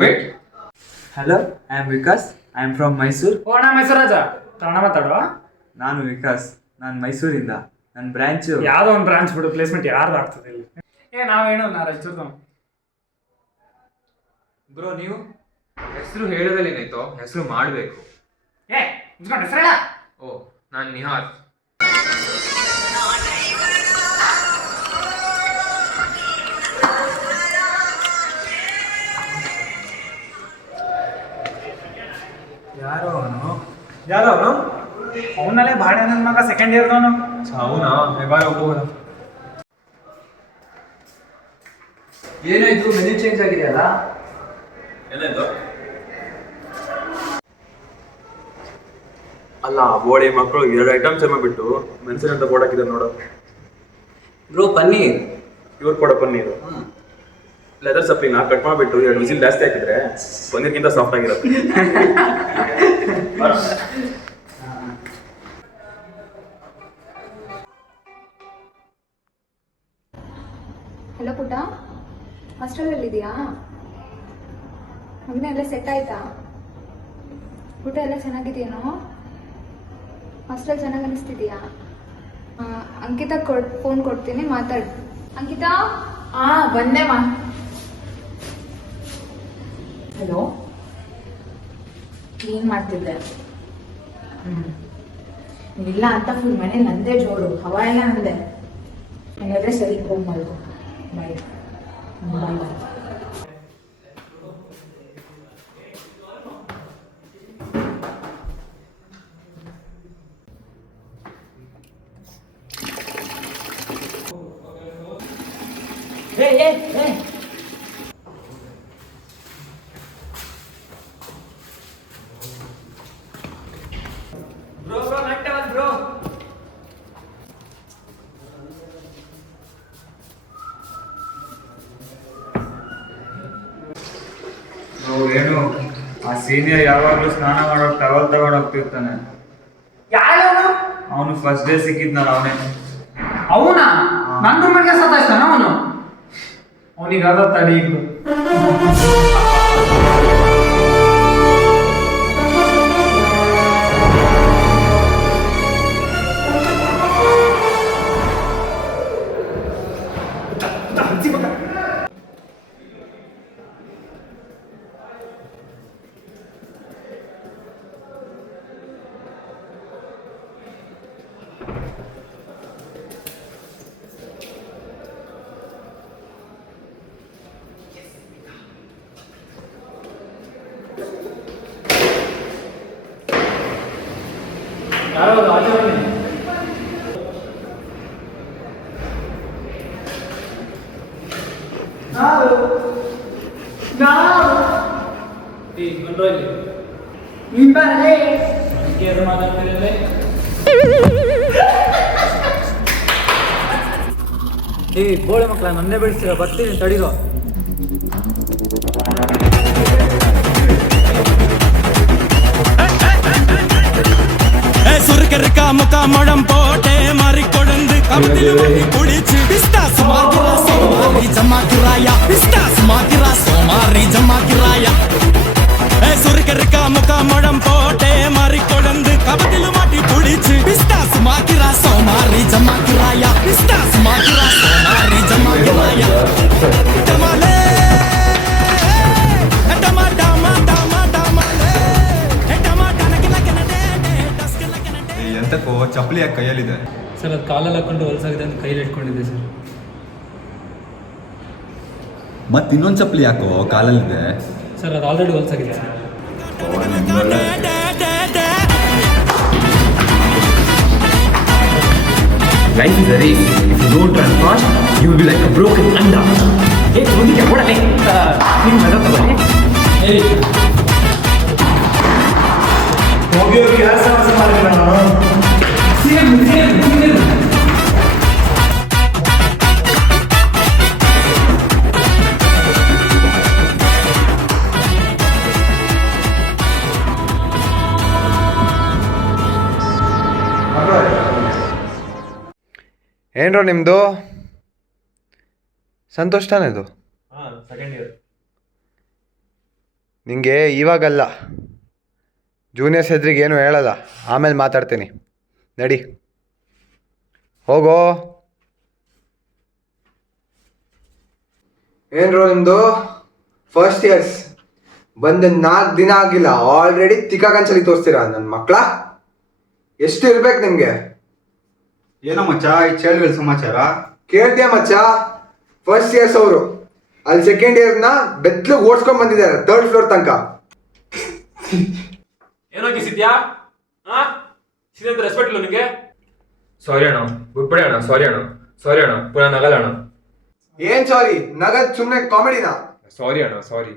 Roommate? Hello, I am Vikas. I am from Mysuru. Oh, ನಾ ಮೈಸೂರಾಜ. ಕನ್ನಡ ಮಾತಾಡುವ. ನಾನು ವಿಕಾಸ್, ನಾನು ಮೈಸೂರಿಂದ. ನನ್ನ ಬ್ರ್ಯಾಂಚು ಯಾವುದೋ ಒಂದು ಬ್ರಾಂಚ್ ಬಿಡು, ಪ್ಲೇಸ್ಮೆಂಟ್ ಯಾರ್ದು ಆಗ್ತದೆ ಇಲ್ಲಿ. ನಾವೇನು ನಾ ರಾಯಚೂರ್ದು. ಬ್ರೋ, ನೀವು ಹೆಸರು ಹೇಳೋದಲ್ಲಿ ಏನಾಯ್ತು, ಹೆಸರು ಮಾಡಬೇಕು. ಮುಚ್ಕೊಂಡು ಹೆಸರು ಹೇಳ. ಓ, ನಾನು ನಿಹಾಲ್. ಯಾರೋ ಅವನು ಅವನಲ್ಲೇ ಬಾಳೆ ನನ್ನ ಮಗ ಸೆಕೆಂಡ್ ಇಯರ್ದವನು. ಅವನಾ? ಬಾಯ್ ಹೋಗೋಣ. ಏನಾಯ್ತು? ಮೆನು ಚೇಂಜ್ ಆಗಿದೆಯಲ್ಲ? ಏನಾಯ್ತು? ಅಲ್ಲ, ಬೋಳಿ ಮಕ್ಕಳು 2 ಐಟಮ್ಸ್ ಬಿಟ್ಟು ಮೆಣಸಿನ ಅಂತ ಬೋರ್ಡ್ ಹಾಕಿದ್ದಾರೆ ನೋಡು. ಬ್ರೋ, ಪನ್ನೀರ್. ಇವ್ರು ಕೊಡೋ ಪನ್ನೀರು ಲೆದರ್ ಸಪ್ಪಿನ ಕಟ್ ಮಾಡಿಬಿಟ್ಟು 2 ವಿಸಿಲ್ ಜಾಸ್ತಿ ಹಾಕಿದ್ರೆ ಪನ್ನೀರ್ಗಿಂತ ಸಾಫ್ಟ್ ಆಗಿರುತ್ತೆ. ಹಲೋ ಪುಟ್ಟ, ಹಾಸ್ಟೆಲಲ್ಲಿದೆಯಾ? ಮಗನ ಎಲ್ಲ ಸೆಟ್ ಆಯ್ತಾ? ಊಟ ಎಲ್ಲ ಚೆನ್ನಾಗಿದೆಯೇನೋ? ಹಾಸ್ಟೆಲ್ ಚೆನ್ನಾಗಿ ಅನಿಸ್ತಿದೆಯಾ? ಅಂಕಿತಾ ಫೋನ್ ಕೊಡ್ತೀನಿ, ಮಾತಾಡು. ಅಂಕಿತಾ? ಬಂದೆ ಮಾ. ಹಲೋ, ಏನ್ ಮಾಡ್ತಿದ್ದೆ? ನೀವಿಲ್ಲ ಅಂತ ಫುಲ್ ಮನೆ ನಂದೇ ಜೋರು, ಹವಾ ಎಲ್ಲ ಅಂದೆ. ಹಾಗಾದ್ರೆ ಸರಿ, ಫೋನ್ ಮಾಡೋದು. ಬಾಯ್ ಬಾಯ್ ಬಾಯ್. ಏನು ಆ ಸೀನಿಯರ್ ಯಾವಾಗಲೂ ಸ್ನಾನ ಮಾಡೋಕೆ ಟವಲ್ ತಗೊಂಡು ಹೋಗ್ತಿರ್ತಾನೆ. ಯಾರು ಅವನು ಫಸ್ಟ್ ಡೇ ಸಿಕ್ಕಿದ್ನಲ್ಲ ಅವನೇ. ಅವನಾ? ನನ್ನ ರೂಮಿಗೆ ಸತಾಯಿಸ್ತಾನ ಅವನು. ಅವನಿಗೆ ಅದ ತಡಿ ಈಗ. ಬೋಳೆ ಮಕ್ಕಳ ನನ್ನೇ ಬೆಳೆಸ್ತೀರ, ಬರ್ತೀನಿ ತಡಿರೋ. சுருக்கருக்கா முக்கா முழம் போட்டே மாறி கொழுந்து கபத்தில் வாங்கி குடிச்சு பிஸ்தாஸ் மாத்திரா சோமாரி ஜமாக்கிராயா, பிஸ்தாஸ் மாத்திரா சோமாரி ஜமாக்கிராயா. சுருக்கருக்கா முக்கா முழம் போட்டே மாறி கொழுந்து கபத்தில் மாட்டி குடிச்சு பிஸ்தாஸ் மாத்திரா சோமாரி ஜமாக்கிராயா, பிஸ்தாஸ் மாத்திரா சோமாரி ஜமாக்கிராயா. டமாலே டமாடா மாடா மாடா மாலே ಟಮಾಟಾ ಎಂತಕ್ಕೋ ಚಪ್ಪಲಿ ಯಾಕೆ ಕೈಯಲ್ಲಿದೆ? ಸರ್, ಅದು ಕಾಲಲ್ಲಿ ಹಾಕೊಂಡು ಹೊಲಸಾಗಿದೆ ಅಂತ ಕೈಲಿ ಇಟ್ಕೊಂಡಿದ್ದೆ ಸರ್. ಮತ್ತೆ ಇನ್ನೊಂದು ಚಪ್ಪಲಿ ಯಾಕೋ ಕಾಲಲ್ಲಿದೆ? ಸರ್, ಅದು ಆಲ್ರೆಡಿ ಹೊಲಸಾಗಿದೆ sir. Life is a race. If you don't run fast, you will be like a broken anda. Hey, ಮುಂದಕ್ಕೆ ಓಡಲೇ. ನೀನು ಮಗ ತಗೊಳ್ಳಿ. ಹೋಗಿ ಕೆಲಸ ಮಾಡಿಲ್ಲ ನಾನು. ಏನ್ರೋ ನಿಮ್ಮದು? ಸಂತೋಷ ತಾನೇ ಇದು? Second year. ನಿಂಗೆ ಇವಾಗಲ್ಲ, ಜೂನಿಯರ್ಸ್ ಎದುರಿಗೆ ಏನು ಹೇಳಲ್ಲ, ಆಮೇಲೆ ಮಾತಾಡ್ತೀನಿ. ನಡಿ ಹೋಗೋ. ಏನ್ರೋ ನಿಮ್ದು ಫಸ್ಟ್ ಇಯರ್ಸ್ ಬಂದು 4 ದಿನ ಆಗಿಲ್ಲ, ಆಲ್ರೆಡಿ ತಿಕ್ಕಾಗಂಚಲಿ ತೋರಿಸ್ತೀರಾ ನನ್ನ ಮಕ್ಕಳ. ಎಷ್ಟು ಇರ್ಬೇಕು ನಿಮ್ಗೆ? ಏನೋ ಮಚ್ಚ ಈ ಚೇಳುಗಳ ಸಮಾಚಾರ ಕೇಳ್ತೀಯ ಮಚ್ಚ? ಫಸ್ಟ್ ಇಯರ್ಸ್ ಅವರು ಅಲ್ಲಿ ಸೆಕೆಂಡ್ ಇಯರ್ನ ಬೆತ್ತಲು ಓಡಿಸ್ಕೊಂಡ್ ಬಂದಿದ್ದಾರೆ 3rd ಫ್ಲೋರ್ ತನಕ. ಏನೋಗಿಸಿದ್ಯಾ? ಸಿದ್ಧ ರೆಸ್ಪೆಕ್ಟ್ ಇಲ್ಲ ನಿಮಗೆ? ಸಾರಿ ಅಣ್ಣ, ಬಿಟ್ಬಿಡಿ ಅಣ್ಣ. ಸಾರಿ ಅಣ್ಣ, ಸಾರಿ ಅಣ್ಣ, ಪುನಃ ನಗಲ್ಲ ಅಣ್ಣ. ಏನ್ ಸಾರಿ? ನಗದ್ ಸುಮ್ನೆ ಕಾಮಿಡಿನಾ? ಸಾರಿ ಅಣ್ಣ, ಸಾರಿ.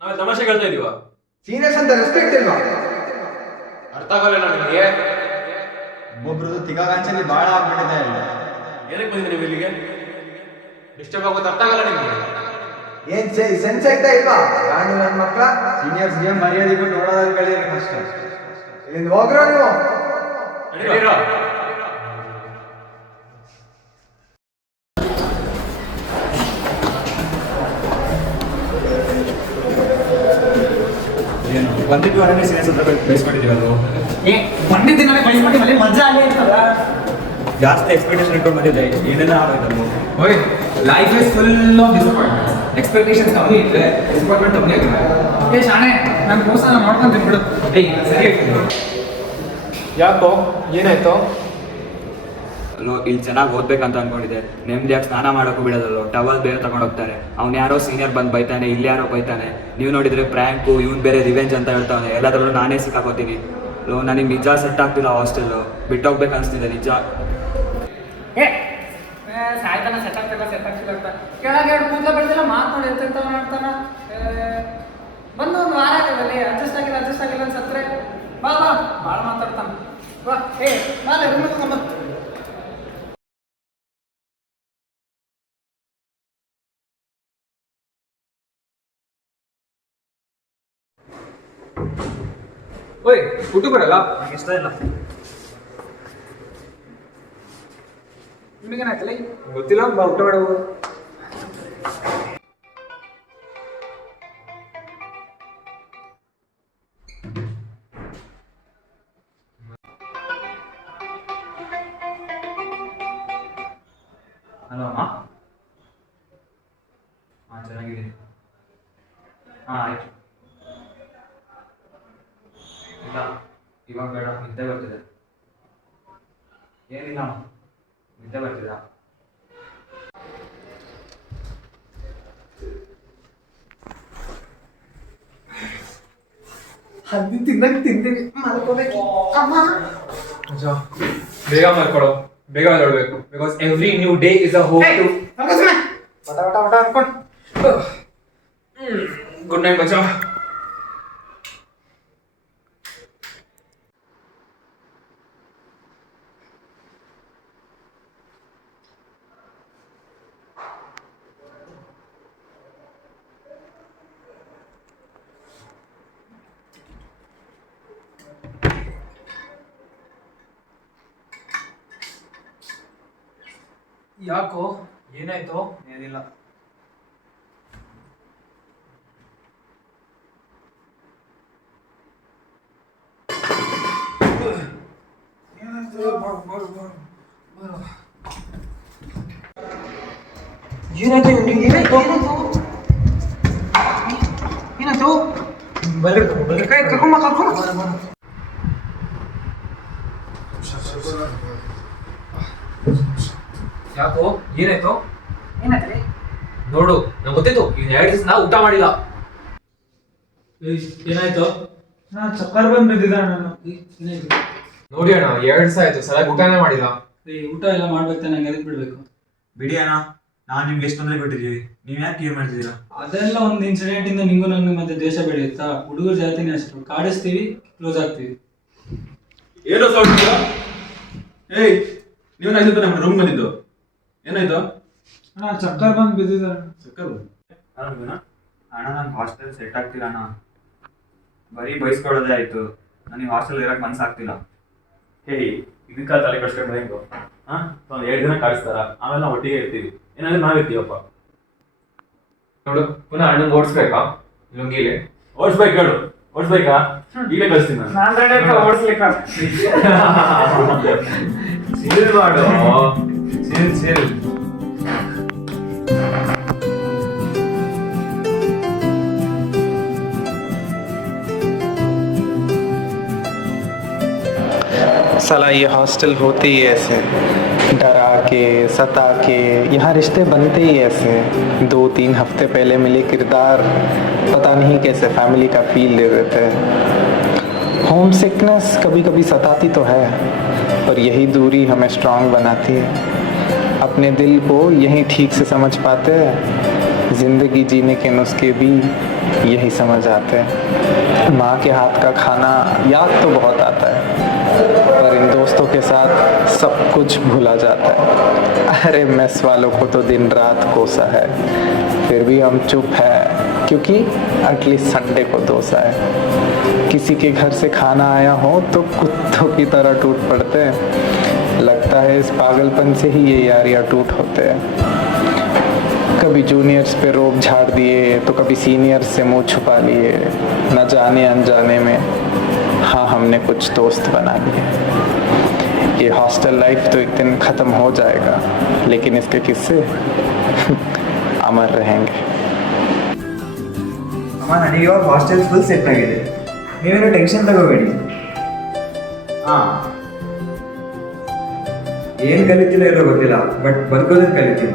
ನಾವೇ ತಮಾಷೆ ಹೇಳ್ತಾ ಇದೀವ. ಸೀನಿಯರ್ಸ್ ಅಂತ ರೆಸ್ಪೆಕ್ಟ್ ಇಲ್ವಾ? ಅರ್ಥ ಆಗಲ್ಲ ನಿಮಗೆ? ಒಬ್ಬೊಬ್ರದ್ದು ತಿಗಾಗಂಚಲಿ ಬಾಳ ಆಗ್ಬಿಟ್ಟಿದೆ. ಏನಕ್ಕೆ ಬಂದಿದ್ದೀರಿ ನೀವು ಇಲ್ಲಿಗೆ? ಡಿಸ್ಟರ್ಬ್ ಆಗೋದು ಅರ್ಥ ಆಗಲ್ಲ ನಿಮಗೆ? ಏನ್ ಸೆನ್ಸ್ ಆಯ್ತಾ ಇಲ್ವಾ ನಾನು ನನ್ನ ಮಕ್ಕಳ? ಸೀನಿಯರ್ಸ್ಗೆ ಮರ್ಯಾದೆ ಕೊಟ್ಟು ನೋಡೋದಾಗ ಕಲಿಯೋದು ಅಷ್ಟೇ. ಇಲ್ಲಿಂದ ಹೋಗ್ರೋ ನೀವು. ನಡೀರೋ. ಬಂದಿದ್ದು ಅವರನ್ನೇ ಸೀನಿಯರ್ಸ್ ಹತ್ರ ಬೇಯಿಸ್ಕೊಂಡಿದ್ದೀವಿ. ಅದು ಬಂದಿದ್ದೀನಲ್ಲ ಕಳಿಸ್ಬಿಟ್ಟು ಮನೆ ಮಜಾ ಅಲ್ಲೇ ಇರ್ತದ. ಜಾಸ್ತಿ ಎಕ್ಸ್ಪೆಕ್ಟೇಷನ್ ಇಟ್ಕೊಂಡು ಬಂದಿದ್ದೆ, ಏನೇನೋ ಆಗೋಯ್ತು. ಓಯ್, life is full of disappointments. Expectations ಕಮ್ಮಿ ಇದ್ರೆ ಡಿಸಪಾಯಿಂಟ್ಮೆಂಟ್ ಕಮ್ಮಿ ಆಗಿದೆ. ಏ ಶಾಣೆ, ನಾನು ಮೋಸನ ಮಾಡ್ಕೊಂತೀನಿ ಬಿಡು. ಏಯ್ ಸರಿ ಹೇಳ್ತೀನಿ. ಯಾಕೋ ಏನಾಯ್ತು? ಇಲ್ಲಿ ಚೆನ್ನಾಗಿ ಓದ್ಬೇಕಂತ ಅನ್ಕೊಂಡಿದ್ದೆ. ನೆಮ್ಮದಿಯಾಗಿ ಸ್ನಾನ ಮಾಡೋಕ್ಕೂ ಬಿಡೋದಲ್ಲ, ಟವಲ್ ಬೇರೆ ತಗೊಂಡು ಹೋಗ್ತಾರೆ. ಅವ್ನು ಯಾರೋ ಸೀನಿಯರ್ ಬಂದು ಬೈತಾನೆ, ಇಲ್ಲಿ ಯಾರೋ ಬೈತಾನೆ. ನೀವು ನೋಡಿದ್ರೆ ಪ್ರ್ಯಾಂಕು, ಇವ್ನು ಬೇರೆ ರಿವೆಂಜ್ ಅಂತ ಹೇಳ್ತಾನೆ. ಎಲ್ಲದರಲ್ಲೂ ನಾನೇ ಸಿಕ್ಕಾಕೋತೀನಿ. ನನಗೆ ನಿಜ ಸೆಟ್ ಆಗ್ತಿಲ್ಲ ಹಾಸ್ಟೆಲ್ಲು, ಬಿಟ್ಟೋಗ್ಬೇಕು ಅನಿಸ್ತಿದೆ ನಿಜ. ಸಾಯ್ತಾನ ಸೆಟ್ ಆಗ್ತಿಲ್ಲ ಅಂತ ಕೆಳಗೆ 2 ಕೂದಲ ಬೆಳೆದಿಲ್ಲ ಮಾತನಾಡಿ ಎಂತೆಂತ ಮಾಡ್ತಾನ. ಬಂದು ಒಂದು ವಾರ ಆಗದಲ್ಲಿ ಅಡ್ಜಸ್ಟ್ ಆಗಿಲ್ಲ ಅಂತ ಸತ್ರೆ ಬಾ ಭಾಳ ಮಾತಾಡ್ತಾನ. ಬಾ ಬಾಲೆ ರೂಮ್ ತಗೊಂಬ. ಓಯ್, ಊಟ ಬರಲ್ಲ? ಇಷ್ಟ ಇಲ್ಲ. ನಿಮಗೇನಾಯ್ತಲ್ಲ? ಗೊತ್ತಿಲ್ಲ, ಬಾ ಊಟ ಮಾಡೋದು. ಹಲೋ ಅಮ್ಮ. ಚೆನ್ನಾಗಿದ್ದೀನಿ. ಆಯ್ತು. ಇಲ್ಲ ಇವಾಗ ಬೇಡ, ನಿದ್ದೆ ಬರ್ತಿದೆ. ಏನಿಲ್ಲ ನಿದ್ದೆ ಬರ್ತಿದ. ಹಂದಿ ತಿಂತೀನಿ ಮಲ್ಕೋಬೇಕು. ಬೇಗ ಮಾಡ್ಕೊಳೋ, ಬೇಗ ನೋಡ್ಬೇಕು. Because every new day is a hope to. Good night ಮಚ್ಚಾ. ಯಾಕೋ ಏನಾಯ್ತು? ಏನಿಲ್ಲ. ಏನಾಯ್ತು? ಕರ್ಕೊಂಬ. ಯಾಕೋ ಏನಾಯ್ತು? ಏನಾಯ್ತು? ನೋಡು, ನಂಗೆ ಗೊತ್ತಿತ್ತು ಇನ್ 2 ದಿವಸ ಊಟ ಮಾಡಿಲ್ಲ. ಏನಾಯ್ತು? ಚಕ್ಕರ್ ಬಂದು ಬಿದ್ದಿದ್ದ ನಾನು. ನೋಡಿ ಅಣ್ಣ, 2 ದಿವಸ ಆಯ್ತು, ಸರಿಯಾಗಿ ಊಟನೇ ಮಾಡಿಲ್ಲ. ಊಟ ಎಲ್ಲ ಮಾಡ್ಬೇಕು ತಾನೆ, ಹಂಗೆ ಬಿಡ್ಬೇಕು. ಬಿಡಿ ಅಣ್ಣ, ನಾವು ನಿಮ್ಗೆ ಎಷ್ಟು ತೊಂದರೆ ಕೊಟ್ಟಿದ್ದೀವಿ, ನೀವು ಯಾಕೆ ಕೇರ್ ಮಾಡ್ತಿದ್ದೀರಾ? ಅದೆಲ್ಲ ಒಂದು ಇನ್ಸಿಡೆಂಟ್ ಇಂದ ನಿಂಗೂ ನಂಗೆ ಮತ್ತೆ ದ್ವೇಷ ಬೆಳೆಯುತ್ತಾ? ಹುಡುಗರ ಜಾತಿನೇ ಅಷ್ಟು, ಕಾಡಿಸ್ತೀವಿ, ಕ್ಲೋಸ್ ಆಗ್ತೀವಿ. ಏನೋ ಸೌಂಡ್? ಏಯ್, ನೀವು ನಾಯ್ತು ನಮ್ಮ ರೂಮ್ ಬಂದಿದ್ದು ಏನಾಯ್ತು? ಚಕ್ಕರ್ ಬಂದು ಬಿದ್ದಿದ್ದ. ಅಣ್ಣ ನಂಗೆ ಹಾಸ್ಟೆಲ್ ಸೆಟ್ ಆಗ್ತಿಲ್ಲ ಅಣ್ಣ. ಬರೀ ಬಯಸ್ಕೊಳ್ಳೋದೇ ಆಯ್ತು, ನನಗೆ ಹಾಸ್ಟೆಲ್ ಇರಕ್ಕೆ ಮನ್ಸಾಗ್ತಿಲ್ಲ. ಹೇಯ್, ಇದಕ್ಕ ತಲೆ ಕಟ್ಸ್ಕೊಂಡು ಹೆಂಗು? ಒಂದು 2 ದಿನ ಕಾಡಿಸ್ತಾರ, ಆಮೇಲೆ ನಾವು ಒಟ್ಟಿಗೆ ಇರ್ತೀವಿ. ಏನಾದ್ರೆ ನಾವಿರ್ತೀವಪ್ಪ. ನೋಡು, ಪುನಃ ಅಣ್ಣಂಗೆ ಓಡಿಸ್ಬೇಕಾ ಲುಂಗಿಲಿ? ಓಡಿಸ್ಬೇಕು ಹೇಳು, ಓಡಿಸ್ಬೇಕಾ? ಈಗಲೇ ಕಳಿಸ್ತೀನಿ ನಾನು. ನಾನ್ ರೆಡಿ ಓಡಿಸ್ಲಿಕ್ಕ. ಚಿಲ್ ಮಾಡು, ಚಿಲ್. साला ये हॉस्टल होते ही ऐसे, डरा के सता के, यहाँ रिश्ते बनते ही ऐसे। 2-3 हफ्ते पहले मिले किरदार पता नहीं कैसे फैमिली का फील दे देते हैं। होम सिकनेस कभी कभी सताती तो है, पर यही दूरी हमें स्ट्रांग बनाती है। अपने दिल को यही ठीक से समझ पाते हैं, ज़िंदगी जीने के नुस्खे भी यही समझ आते हैं। माँ के हाथ का खाना याद तो बहुत आता है, पर इन दोस्तों के साथ सब कुछ भूला जाता है। अरे मेस वालों को तो दिन रात कोसा है, फिर भी हम चुप है क्योंकि एटलीस्ट संडे को डोसा है। किसी के घर से खाना आया हो तो कुत्तों की तरह टूट पड़ते हैं। लगता है इस पागलपन से ही ये यारियाँ टूट होते हैं। कभी जूनियर्स पे रोब झाड़ दिए तो कभी सीनियर्स से मुंह छुपा लिए, न जाने अनजाने में हाँ हमने कुछ दोस्त बना लिए। ये हॉस्टल लाइफ तो एक दिन ख़त्म हो जाएगा, लेकिन इसके किस्से अमर रहेंगे। ಅಮ್ಮ ನನಗೆ ಇವಾಗ ಹಾಸ್ಟೆಲ್ ಫುಲ್ ಸೆಟ್ ಆಗಿದೆ, ನೀವೇನು ಟೆನ್ಷನ್ ತಗೋಬೇಡಿ. ಹಾಂ, ಏನು ಕಲಿತಿಲ್ಲ ಇರೋ ಗೊತ್ತಿಲ್ಲ, ಬಟ್ ಬದುಕೋದನ್ನು ಕಲಿತೀನಿ.